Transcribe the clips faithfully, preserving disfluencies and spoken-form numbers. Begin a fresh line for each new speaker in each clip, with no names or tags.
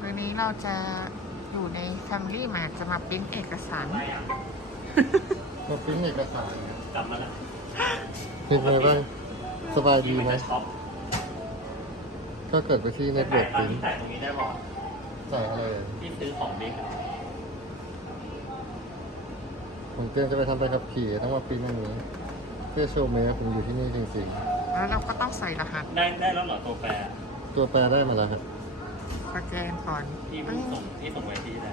วันนี้เราจะอยู่ใน Family Mart จะมาปริ้นเอกสาร
มาปริ้นเอกสาร
กลับมาแล้ว
เป็นไงบ้างสบายดีไหม
จะช็อป
ก็เกิดไปที่เน็ต
ถ่า
เวิ
ย
ร์ก
ภาพ
ปริ้น
ที่ถ่ายตรงนี้ได้บอก
ใส่อะไร
ที่ซื้อของบิ๊ก
ผมเตรียมจะไปทำใบขับขี่ต้องมาปริ้นอย่างนี้ เพื่อโชว์เมย์ผมอยู่ที่นี่จริง
แล้วเราก็ต้องใส่รหัส
ได้ได้แล้วเหรอตัวแปร
ๆ ตัวแปรได้มาแล้วครับ
สแกนก่อน
ที่
เอ้ย
ส่งที่ส่งไว้ที่แล้ว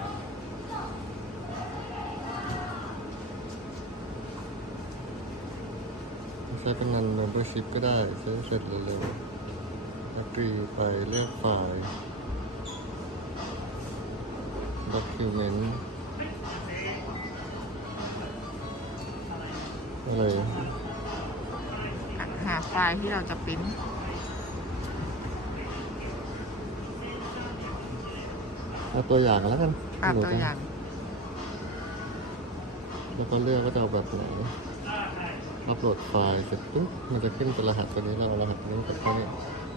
ใช้เป็นนันเมมเบอร์ชิพก็ได้ใช้เสร็จเร็วๆแล้วกรีไปเลือกไฟล์ document อะไร
หาไฟล์ที่เราจะปริ้น
เอาตัวอย่างแล้วกัน
อ่าตัวอย่าง
แล้วก็เลือกว่าจะเอาแบบไหนอัปโหลดไฟล์เสร็จปุ๊บมันจะขึ้นเป็นรหัสตัวนี้เราเอารหัสนี้กับเข้าเนี่ย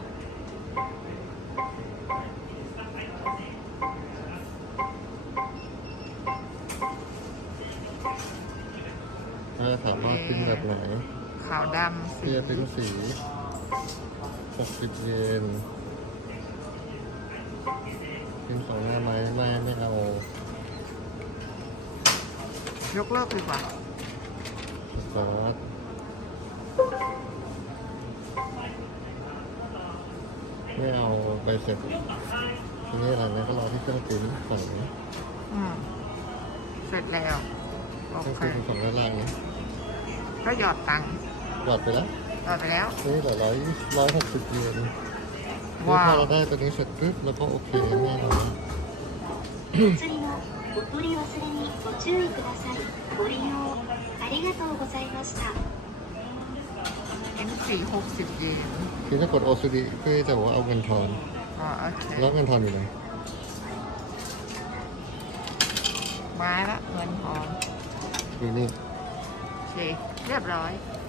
ถ้าถามว่าขึ้นแบบไหน
ขาวดำสี
ที่จะเป็นสีหกสิบเยนเป็นสองหน้าไหมไม่ไม่เอา
ยกเลิกดีกว่า
สตาร์ทไม่เอาใบเสร็จทีนี้อะไรเนี่ยก็รอที่เครื่องปริ้นฝั่งนี้
อืมเสร็จแล้วโอ
เครื่อง
เค
ปริ้นฝั่งด้านล่างนี้
ก็หยอดตังค์
หยอดไปแล้ว
หยอดไปแล้ว
นี่เหลือร้อยร้อยหกสิบเยนนี่
ว้า
พอ
ว
เราได้ตัวนี้เสร็จปุ๊บแล้วก็โอเคแน่นอน
お釣りのお取り忘れにご注意ください。ご利用ありがとうございました。
เอ็นสี่หกสิบเยน
คือถ้ากดโอซูดีเพื่อจะบอกว่าเอาเงินทอน
อ๋อโอเค
แล้วเงินทอนอยู่ไหน
มาละเงินพร้อม
ดูนี่
โอเค เรียบร้อย
โ